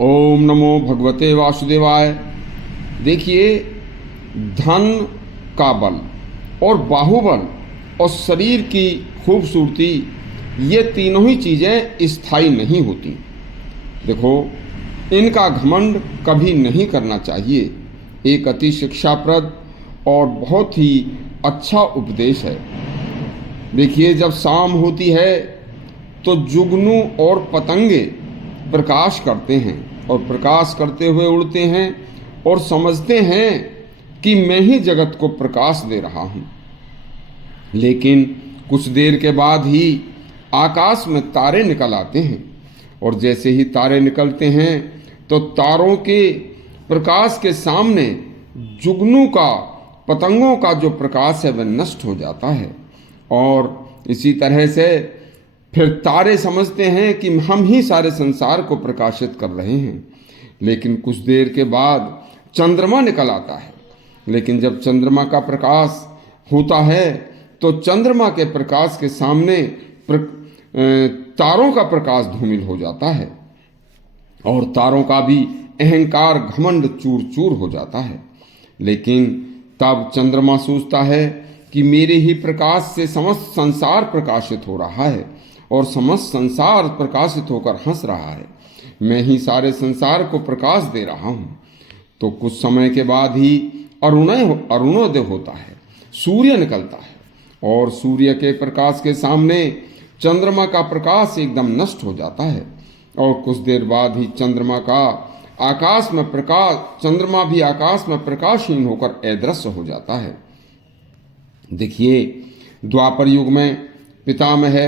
ओम नमो भगवते वासुदेवाय। देखिए, धन का बल और बाहुबल और शरीर की खूबसूरती, ये तीनों ही चीज़ें स्थायी नहीं होती। देखो, इनका घमंड कभी नहीं करना चाहिए। एक अति शिक्षाप्रद और बहुत ही अच्छा उपदेश है। देखिए, जब शाम होती है तो जुगनू और पतंगे प्रकाश करते हैं और प्रकाश करते हुए उड़ते हैं और समझते हैं कि मैं ही जगत को प्रकाश दे रहा हूँ। लेकिन कुछ देर के बाद ही आकाश में तारे निकल आते हैं और जैसे ही तारे निकलते हैं तो तारों के प्रकाश के सामने जुगनू का, पतंगों का जो प्रकाश है वह नष्ट हो जाता है। और इसी तरह से फिर तारे समझते हैं कि हम ही सारे संसार को प्रकाशित कर रहे हैं। लेकिन कुछ देर के बाद चंद्रमा निकल आता है। लेकिन जब चंद्रमा का प्रकाश होता है तो चंद्रमा के प्रकाश के सामने तारों का प्रकाश धूमिल हो जाता है और तारों का भी अहंकार, घमंड चूर चूर हो जाता है। लेकिन तब चंद्रमा सोचता है कि मेरे ही प्रकाश से समस्त संसार प्रकाशित हो रहा है और समस्त संसार प्रकाशित होकर हंस रहा है। मैं ही सारे संसार को प्रकाश दे रहा हूँ। तो कुछ समय के बाद ही अरुणोदय होता है, सूर्य निकलता है और सूर्य के प्रकाश के सामने चंद्रमा का प्रकाश एकदम नष्ट हो जाता है और कुछ देर बाद ही चंद्रमा भी आकाश में प्रकाशहीन होकर अदृश्य हो जाता है। देखिए, द्वापर युग में पितामह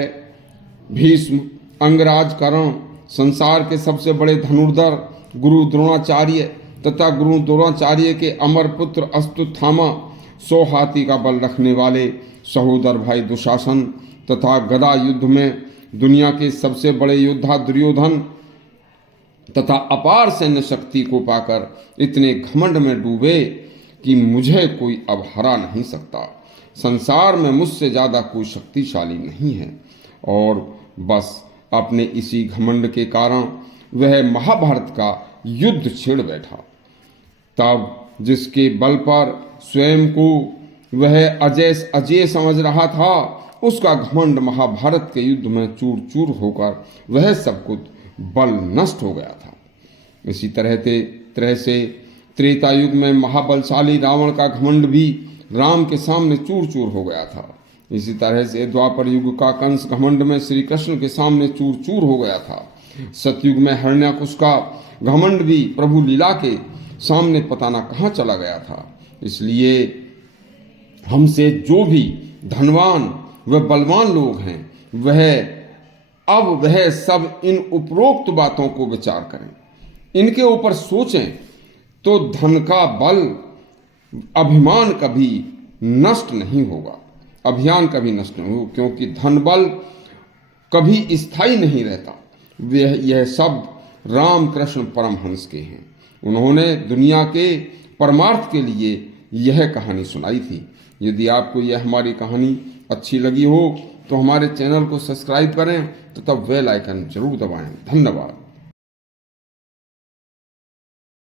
भीष्म, अंगराज कर्ण, संसार के सबसे बड़े धनुर्धर गुरु द्रोणाचार्य तथा गुरु द्रोणाचार्य के अमर पुत्र अश्वत्थामा, 100 हाथी का बल रखने वाले सहोदर भाई दुशासन तथा गदा युद्ध में दुनिया के सबसे बड़े योद्धा दुर्योधन तथा अपार सैन्य शक्ति को पाकर इतने घमंड में डूबे कि मुझे कोई अब हरा नहीं सकता। संसार में मुझसे ज़्यादा कोई शक्तिशाली नहीं है। और बस अपने इसी घमंड के कारण वह महाभारत का युद्ध छेड़ बैठा। तब जिसके बल पर स्वयं को वह अजय समझ रहा था, उसका घमंड महाभारत के युद्ध में चूर चूर होकर वह सब कुछ बल नष्ट हो गया था। इसी तरह से त्रेता युग में महाबलशाली रावण का घमंड भी राम के सामने चूर चूर हो गया था। इसी तरह से द्वापर युग का कंस घमंड में श्री कृष्ण के सामने चूर चूर हो गया था। सतयुग में हिरण्याकुश का घमंड भी प्रभु लीला के सामने पता न कहाँ चला गया था। इसलिए हमसे जो भी धनवान व बलवान लोग हैं वह सब इन उपरोक्त बातों को विचार करें, इनके ऊपर सोचें, तो धन का बल अभिमान कभी नष्ट नहीं होगा, अभियान कभी नष्ट नहीं होगा, क्योंकि धन बल कभी स्थायी नहीं रहता। यह सब राम कृष्ण परमहंस के हैं। उन्होंने दुनिया के परमार्थ के लिए यह कहानी सुनाई थी। यदि आपको यह हमारी कहानी अच्छी लगी हो तो हमारे चैनल को सब्सक्राइब करें तथा बेल आइकन जरूर दबाएं। धन्यवाद।